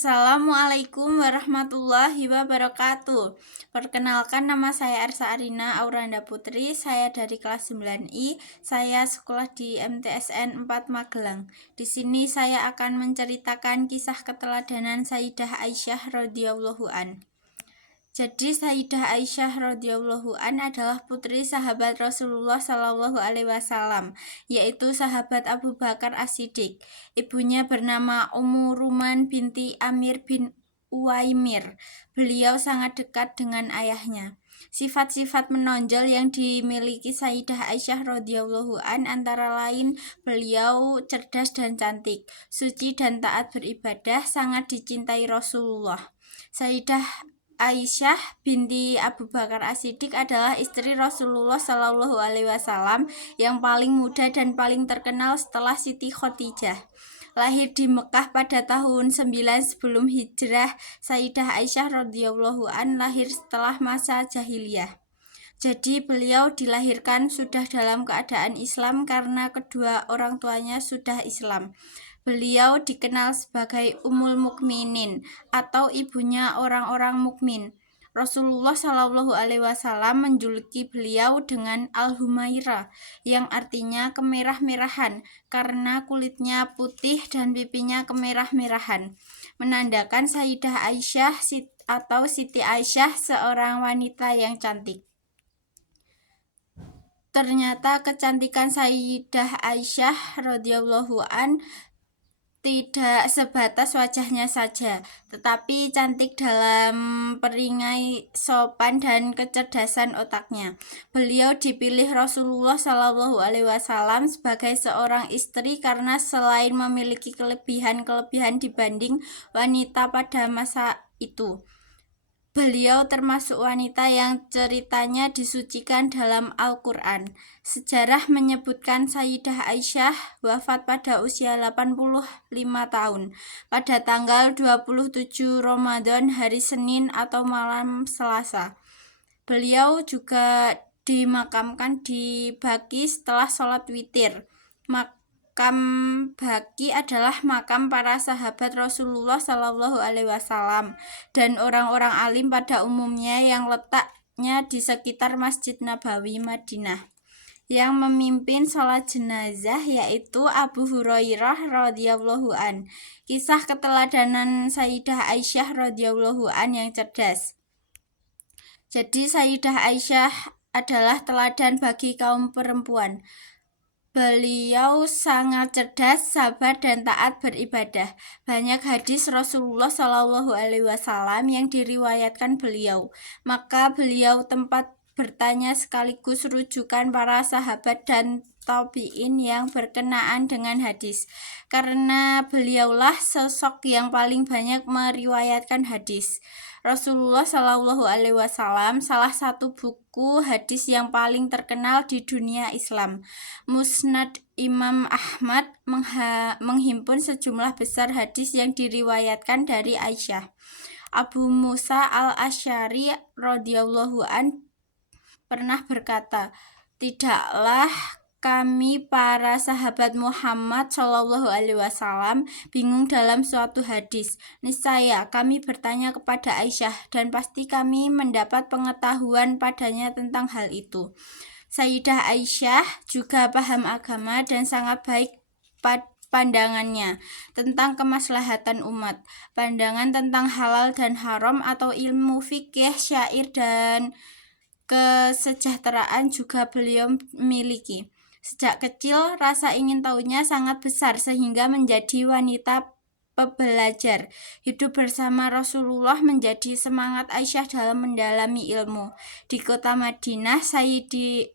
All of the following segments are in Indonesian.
Assalamualaikum warahmatullahi wabarakatuh. Perkenalkan, nama saya Arsa Arina Auranda Putri. Saya dari kelas 9I. Saya sekolah di MTSN 4 Magelang. Di sini saya akan menceritakan kisah keteladanan Sayyidah Aisyah radhiyallahu an. Jadi Sayyidah Aisyah radhiyallahu an adalah putri sahabat Rasulullah Shallallahu alaihi wasallam, yaitu sahabat Abu Bakar As-Siddiq. Ibunya bernama Ummu Ruman binti Amir bin Uwaimir. Beliau sangat dekat dengan ayahnya. Sifat-sifat menonjol yang dimiliki Sayyidah Aisyah radhiyallahu an antara lain beliau cerdas dan cantik, suci dan taat beribadah, sangat dicintai Rasulullah. Sayyidah Aisyah binti Abu Bakar As-Siddiq adalah istri Rasulullah Shallallahu alaihi wasallam yang paling muda dan paling terkenal setelah Siti Khadijah. Lahir di Mekah pada tahun 9 sebelum hijrah. Sayyidah Aisyah radhiyallahu an lahir setelah masa jahiliyah. Jadi beliau dilahirkan sudah dalam keadaan Islam karena kedua orang tuanya sudah Islam. Beliau dikenal sebagai Ummul Mukminin atau ibunya orang-orang mukmin. Rasulullah Shallallahu alaihi wasallam menjuluki beliau dengan Al-Humaira, yang artinya kemerah-merahan karena kulitnya putih dan pipinya kemerah-merahan, menandakan Sayyidah Aisyah atau Siti Aisyah seorang wanita yang cantik. Ternyata kecantikan Sayyidah Aisyah radhiyallahu an tidak sebatas wajahnya saja, tetapi cantik dalam perangai sopan dan kecerdasan otaknya. Beliau dipilih Rasulullah Shallallahu alaihi wasallam sebagai seorang istri karena selain memiliki kelebihan-kelebihan dibanding wanita pada masa itu, beliau termasuk wanita yang ceritanya disucikan dalam Al-Quran. Sejarah menyebutkan Sayyidah Aisyah wafat pada usia 85 tahun pada tanggal 27 Ramadan, hari Senin atau malam Selasa. Beliau juga dimakamkan di Baqi setelah sholat witir. Makam Baqi adalah makam para sahabat Rasulullah Shallallahu alaihi wasallam dan orang-orang alim pada umumnya yang letaknya di sekitar Masjid Nabawi, Madinah. Yang memimpin sholat jenazah yaitu Abu Hurairah radhiyallahu an. Kisah keteladanan Sayyidah Aisyah radhiyallahu an yang cerdas. Jadi Sayyidah Aisyah adalah teladan bagi kaum perempuan. Beliau sangat cerdas, sabar, dan taat beribadah. Banyak hadis Rasulullah Shallallahu alaihi wasallam yang diriwayatkan beliau. Maka beliau tempat bertanya sekaligus rujukan para sahabat dan tabi'in yang berkenaan dengan hadis. Karena beliaulah sosok yang paling banyak meriwayatkan hadis Rasulullah Shallallahu alaihi wasallam. Salah satu buku hadis yang paling terkenal di dunia Islam, Musnad Imam Ahmad, menghimpun sejumlah besar hadis yang diriwayatkan dari Aisyah. Abu Musa al-Asy'ari radhiyallahu an pernah berkata, "Tidaklah kami para sahabat Muhammad Shallallahu alaihi wasallam bingung dalam suatu hadis. Niscaya kami bertanya kepada Aisyah dan pasti kami mendapat pengetahuan padanya tentang hal itu." Sayyidah Aisyah juga paham agama dan sangat baik pandangannya tentang kemaslahatan umat. Pandangan tentang halal dan haram atau ilmu fikih, syair, dan kesejahteraan juga beliau miliki. Sejak kecil, rasa ingin tahunya sangat besar sehingga menjadi wanita pebelajar. Hidup bersama Rasulullah menjadi semangat Aisyah dalam mendalami ilmu. Di kota Madinah,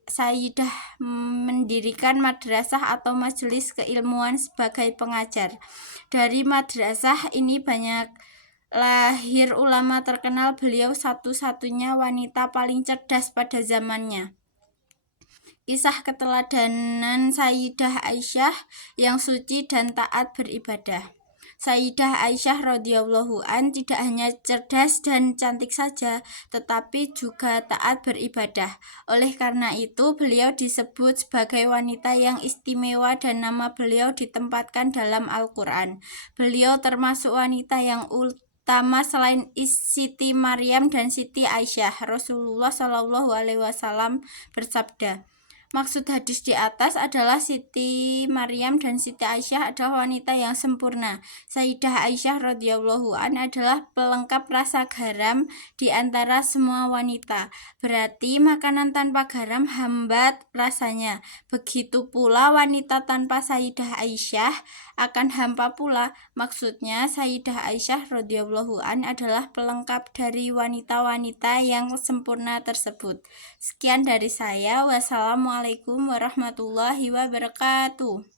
Sayyidah mendirikan madrasah atau majelis keilmuan sebagai pengajar. Dari madrasah ini banyak lahir ulama terkenal. Beliau satu-satunya wanita paling cerdas pada zamannya. Kisah keteladanan Sayyidah Aisyah yang suci dan taat beribadah. Sayyidah Aisyah radhiyallahu an tidak hanya cerdas dan cantik saja, tetapi juga taat beribadah. Oleh karena itu, beliau disebut sebagai wanita yang istimewa dan nama beliau ditempatkan dalam Al-Quran. Beliau termasuk wanita yang utama selain Siti Maryam dan Siti Aisyah. Rasulullah Shallallahu Alaihi Wasallam bersabda, maksud hadis di atas adalah Siti Maryam dan Siti Aisyah adalah wanita yang sempurna. Sayyidah Aisyah radhiyallahu an adalah pelengkap rasa garam di antara semua wanita. Berarti makanan tanpa garam hambat rasanya. Begitu pula wanita tanpa Sayyidah Aisyah akan hampa pula. Maksudnya Sayyidah Aisyah radhiyallahu an adalah pelengkap dari wanita-wanita yang sempurna tersebut. Sekian dari saya. Wassalamualaikum warahmatullahi wabarakatuh.